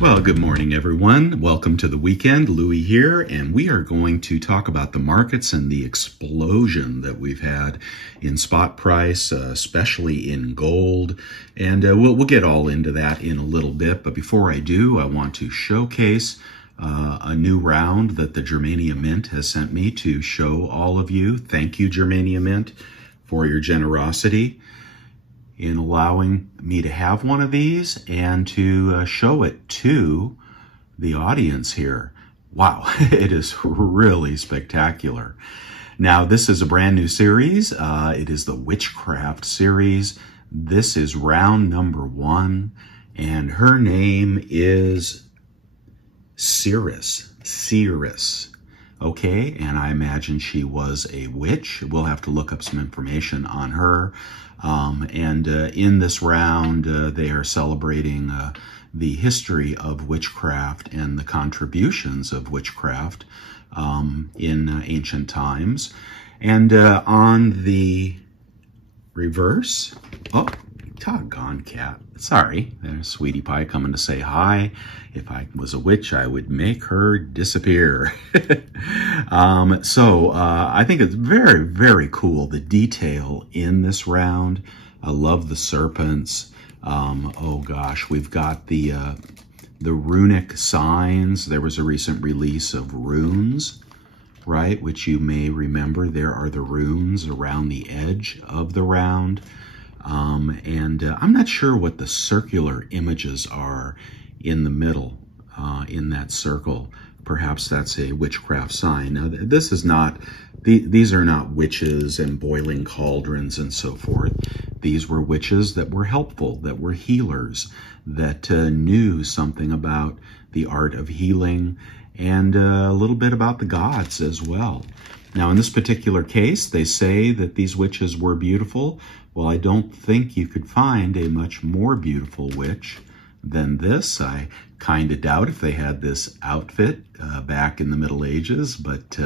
Well, good morning, everyone. Welcome to the weekend. Louie here, and we are going to talk about the markets and the explosion that we've had in spot price, especially in gold. And we'll get all into that in a little bit. But before I do, I want to showcase a new round that the Germania Mint has sent me to show all of you. Thank you, Germania Mint, for your generosity in allowing me to have one of these and to show it to the audience here. Wow, it is really spectacular. Now, this is a brand new series. It is the Witchcraft series. This is round number 1, and her name is Seeress. Okay, and I imagine she was a witch. We'll have to look up some information on her. In this round, they are celebrating the history of witchcraft and the contributions of witchcraft in ancient times. And on the reverse, oh, doggone cat. Sorry, there's Sweetie Pie coming to say hi. If I was a witch, I would make her disappear. I think it's very, very cool, the detail in this round. I love the serpents. Oh gosh, we've got the runic signs. There was a recent release of runes, right? Which you may remember. There are the runes around the edge of the round. I'm not sure what the circular images are in the middle, in that circle. Perhaps that's a witchcraft sign. Now, this is not, these are not witches and boiling cauldrons and so forth. These were witches that were helpful, that were healers, that knew something about the art of healing and a little bit about the gods as well. Now, in this particular case, they say that these witches were beautiful. Well, I don't think you could find a much more beautiful witch than this. I kind of doubt if they had this outfit back in the Middle Ages, but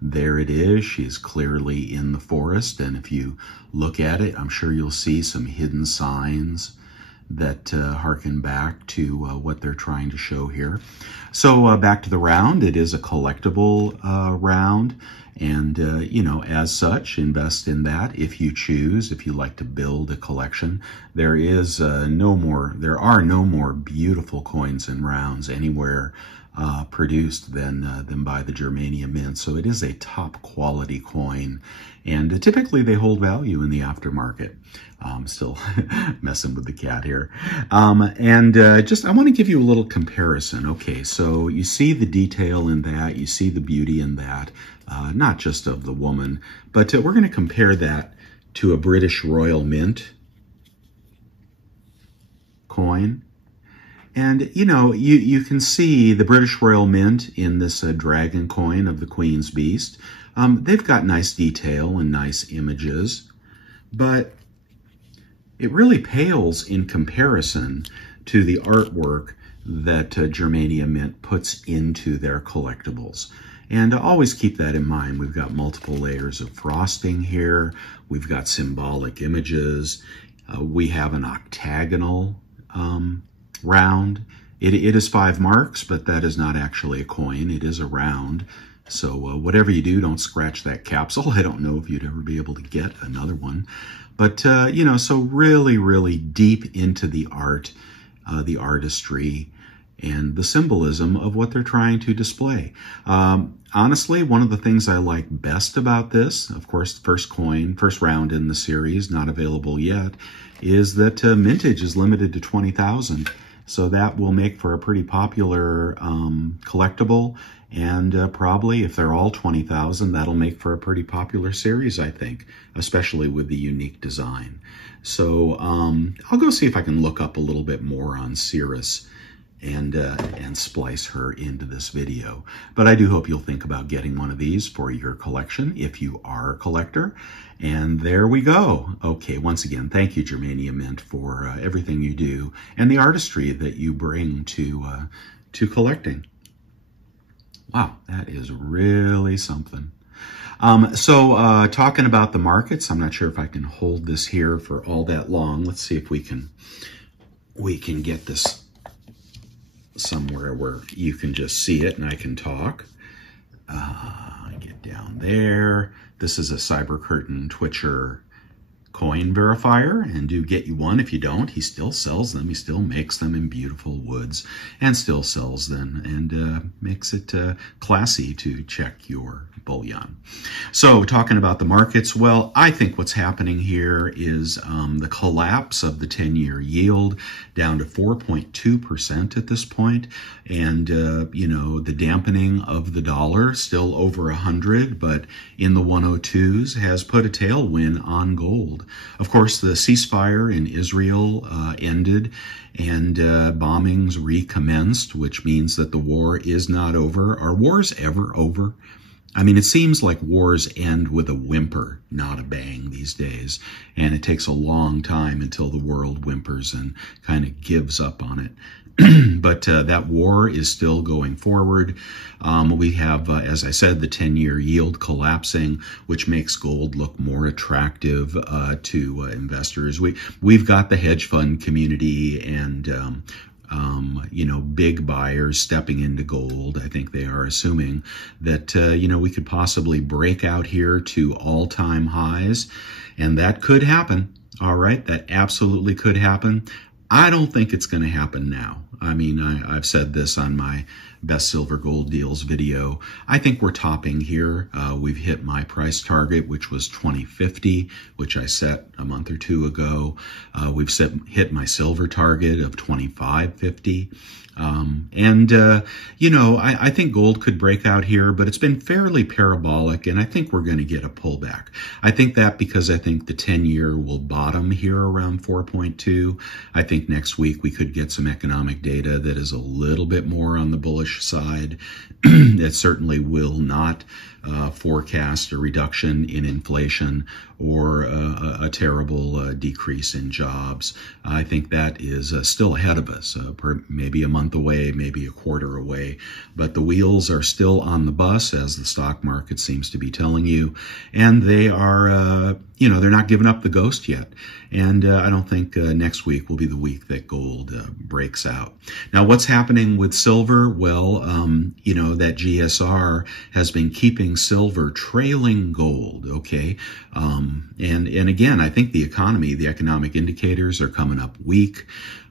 there it is. She's clearly in the forest, and if you look at it, I'm sure you'll see some hidden signs that harken back to what they're trying to show here. So back to the round. It is a collectible round. And, as such, invest in that if you choose, if you like to build a collection. There are no more beautiful coins and rounds anywhere produced than by the Germania Mint. So it is a top quality coin, and typically they hold value in the aftermarket. Still messing with the cat here. I want to give you a little comparison. Okay, so you see the detail in that, you see the beauty in that, not just of the woman, but we're going to compare that to a British Royal Mint coin. And, you can see the British Royal Mint in this dragon coin of the Queen's Beast. They've got nice detail and nice images, but it really pales in comparison to the artwork that Germania Mint puts into their collectibles. And always keep that in mind. We've got multiple layers of frosting here. We've got symbolic images. We have an octagonal round. It is 5 marks, but that is not actually a coin. It is a round. So whatever you do, don't scratch that capsule. I don't know if you'd ever be able to get another one. But, so really, really deep into the art, the artistry, and the symbolism of what they're trying to display. Honestly, one of the things I like best about this, of course, first round in the series, not available yet, is that mintage is limited to 20,000. So that will make for a pretty popular collectible, and probably if they're all 20,000, that'll make for a pretty popular series, I think, especially with the unique design. So I'll go see if I can look up a little bit more on Seeress and splice her into this video. But I do hope you'll think about getting one of these for your collection if you are a collector. And there we go. Okay, once again, thank you, Germania Mint, for everything you do and the artistry that you bring to collecting. Wow, that is really something. Talking about the markets, I'm not sure if I can hold this here for all that long. Let's see if we can get this somewhere where you can just see it and I can talk. Get down there. This is a Cyber Curtain Twitcher coin verifier, and do get you one. If you don't, he still sells them. He still makes them in beautiful woods and still sells them, and makes it classy to check your bullion. So talking about the markets, well, I think what's happening here is the collapse of the 10-year yield down to 4.2% at this point, and you know, the dampening of the dollar, still over 100, but in the 102s, has put a tailwind on gold. Of course, the ceasefire in Israel ended, and bombings recommenced, which means that the war is not over. Are wars ever over? I mean, it seems like wars end with a whimper, not a bang these days, and it takes a long time until the world whimpers and kind of gives up on it. But that war is still going forward. We have, as I said, the 10-year yield collapsing, which makes gold look more attractive to investors. We've got the hedge fund community and you know, big buyers stepping into gold. I think they are assuming that, you know, we could possibly break out here to all-time highs, and that could happen. All right, that absolutely could happen. I don't think it's going to happen now. I mean, I've said this on my Best Silver Gold Deals video. I think we're topping here. We've hit my price target, which was 2050, which I set a month or two ago. We've hit my silver target of 2550. You know, I think gold could break out here, but it's been fairly parabolic, and I think we're going to get a pullback. I think that because I think the 10-year will bottom here around 4.2. I think next week we could get some economic data that is a little bit more on the bullish side. That certainly will not forecast a reduction in inflation or a terrible decrease in jobs. I think that is still ahead of us, maybe a month away, maybe a quarter away. But the wheels are still on the bus, as the stock market seems to be telling you, and they are, you know, they're not giving up the ghost yet. And I don't think next week will be the week that gold breaks out. Now, what's happening with silver? Well, you know, that GSR has been keeping silver trailing gold, okay? And again, I think the economy, the economic indicators are coming up weak.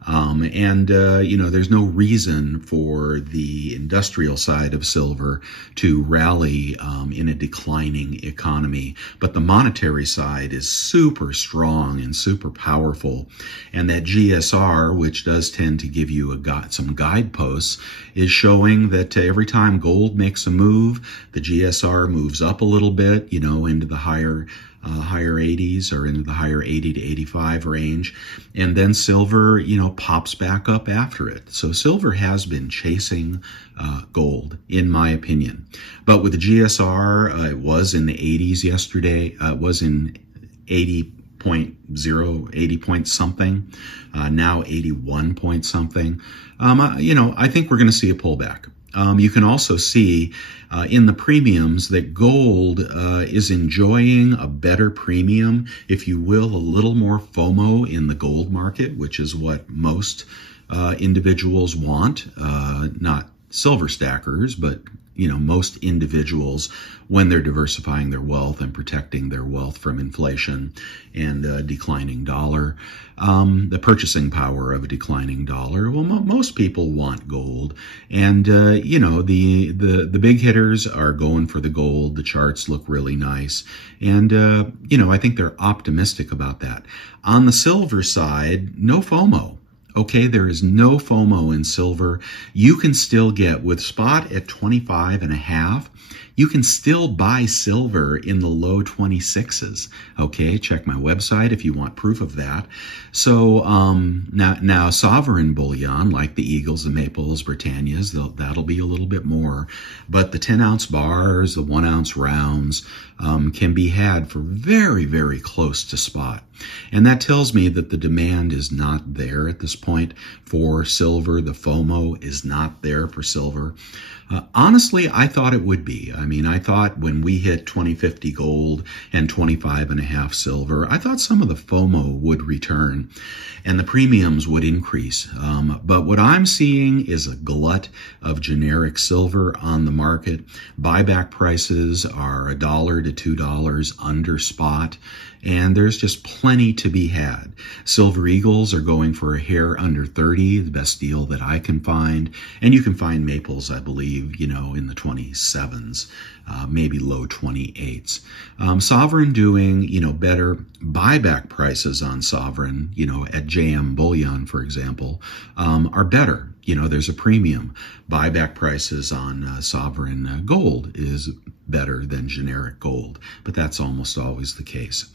You know, there's no reason for the industrial side of silver to rally in a declining economy. But the monetary side is super strong and super powerful. And that GSR, which does tend to give you some guideposts, is showing that every time gold makes a move, the GSR moves up a little bit, you know, into the higher 80s or into the higher 80 to 85 range. And then silver, you know, pops back up after it. So silver has been chasing gold, in my opinion. But with the GSR, it was in the 80s yesterday. It was in 80 point something, now 81 point something. You know, I think we're going to see a pullback. You can also see in the premiums that gold is enjoying a better premium, if you will, a little more FOMO in the gold market, which is what most individuals want, not silver stackers, but you know, most individuals when they're diversifying their wealth and protecting their wealth from inflation and a declining dollar. The purchasing power of a declining dollar. Well, most people want gold, and you know, the big hitters are going for the gold. The charts look really nice, and you know, I think they're optimistic about that. On the silver side, no FOMO. Okay, there is no FOMO in silver. You can still get, with spot at 25.5, you can still buy silver in the low 26s. Okay, check my website if you want proof of that. So now sovereign bullion, like the Eagles, the Maples, Britannias, that'll be a little bit more. But the 10-ounce bars, the 1-ounce rounds can be had for very, very close to spot. And that tells me that the demand is not there at this point for silver. The FOMO is not there for silver. Honestly, I thought it would be. I mean, I thought when we hit 2050 gold and 25.5 silver, I thought some of the FOMO would return and the premiums would increase. But what I'm seeing is a glut of generic silver on the market. Buyback prices are $1 to $2 under spot, and there's just plenty to be had. Silver Eagles are going for a hair under 30, the best deal that I can find. And you can find Maples, I believe, in the 27s, maybe low 28s. Sovereign doing, better buyback prices on Sovereign, at JM Bullion, for example, are better. There's a premium. Buyback prices on sovereign gold is better than generic gold, but that's almost always the case.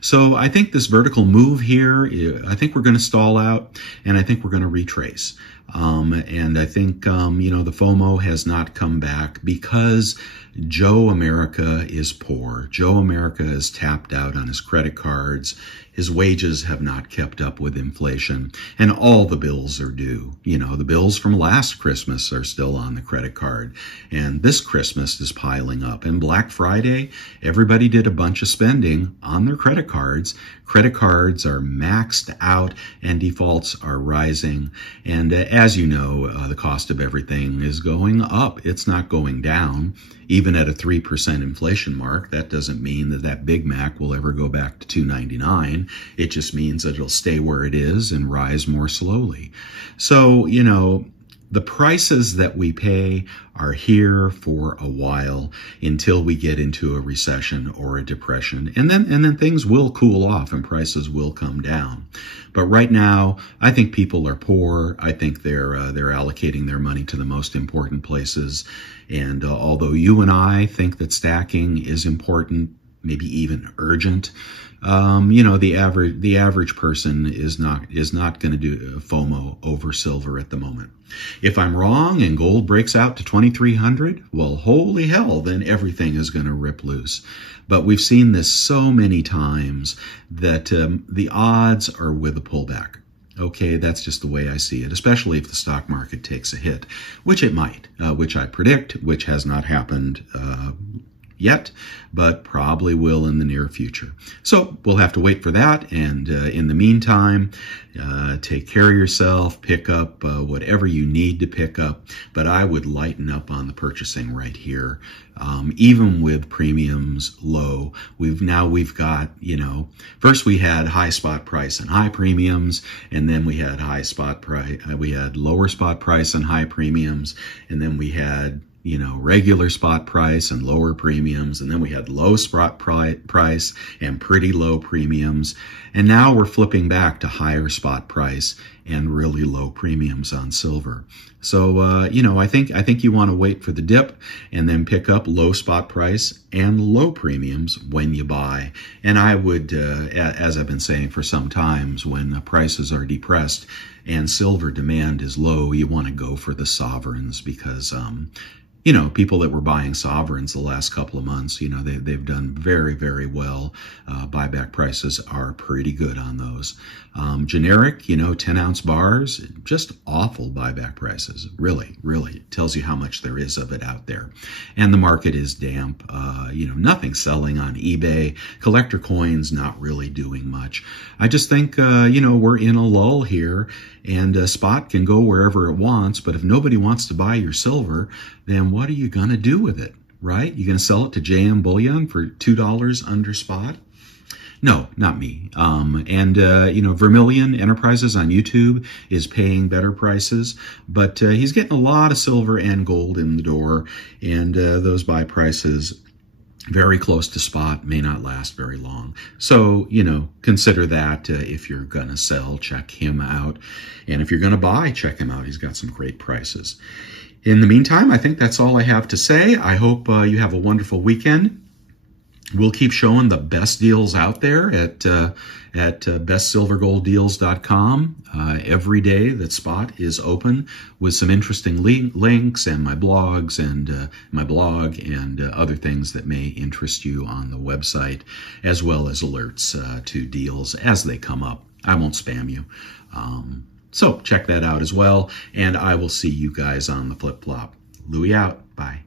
So I think this vertical move here, I think we're going to stall out, and I think we're going to retrace. And I think, the FOMO has not come back because Joe America is poor. Joe America is tapped out on his credit cards. His wages have not kept up with inflation, and all the bills are due. The bills from last Christmas are still on the credit card, and this Christmas is piling up. And Black Friday, everybody did a bunch of spending on their credit cards. Credit cards are maxed out, and defaults are rising. And as you know, the cost of everything is going up. It's not going down. Even at a 3% inflation mark, that doesn't mean that Big Mac will ever go back to $2.99. It just means that it'll stay where it is and rise more slowly. So, the prices that we pay are here for a while until we get into a recession or a depression. And then things will cool off and prices will come down. But right now, I think people are poor. I think they're allocating their money to the most important places. And although you and I think that stacking is important, maybe even urgent, the average person is not going to do FOMO over silver at the moment. If I'm wrong and gold breaks out to 2,300, well, holy hell, then everything is going to rip loose. But we've seen this so many times that the odds are with a pullback. Okay, that's just the way I see it, especially if the stock market takes a hit, which it might, which I predict, which has not happened yet, but probably will in the near future. So we'll have to wait for that. And in the meantime, take care of yourself, pick up whatever you need to pick up. But I would lighten up on the purchasing right here. Even with premiums low, we've got, first we had high spot price and high premiums, and then we had high spot price, we had lower spot price and high premiums, and then we had regular spot price and lower premiums, and then we had low spot price and pretty low premiums, and now we're flipping back to higher spot price and really low premiums on silver. So I think you want to wait for the dip and then pick up low spot price and low premiums when you buy. And I would, as I've been saying for some times, when prices are depressed and silver demand is low, you want to go for the sovereigns because people that were buying sovereigns the last couple of months, they've done very, very well. Buyback prices are pretty good on those. Generic, 10-ounce bars, just awful buyback prices. Really, really tells you how much there is of it out there. And the market is damp. Nothing selling on eBay. Collector coins not really doing much. I just think, we're in a lull here, and spot can go wherever it wants. But if nobody wants to buy your silver, then what are you going to do with it, right? You going to sell it to JM Bullion for $2 under spot? No, not me. Vermilion Enterprises on YouTube is paying better prices, but he's getting a lot of silver and gold in the door, and those buy prices very close to spot may not last very long. So, consider that if you're going to sell, check him out. And if you're going to buy, check him out. He's got some great prices. In the meantime, I think that's all I have to say. I hope you have a wonderful weekend. We'll keep showing the best deals out there at bestsilvergolddeals.com every day that spot is open, with some interesting links and my blogs and my blog and other things that may interest you on the website, as well as alerts to deals as they come up. I won't spam you. So check that out as well, and I will see you guys on the flip-flop. Louie out. Bye.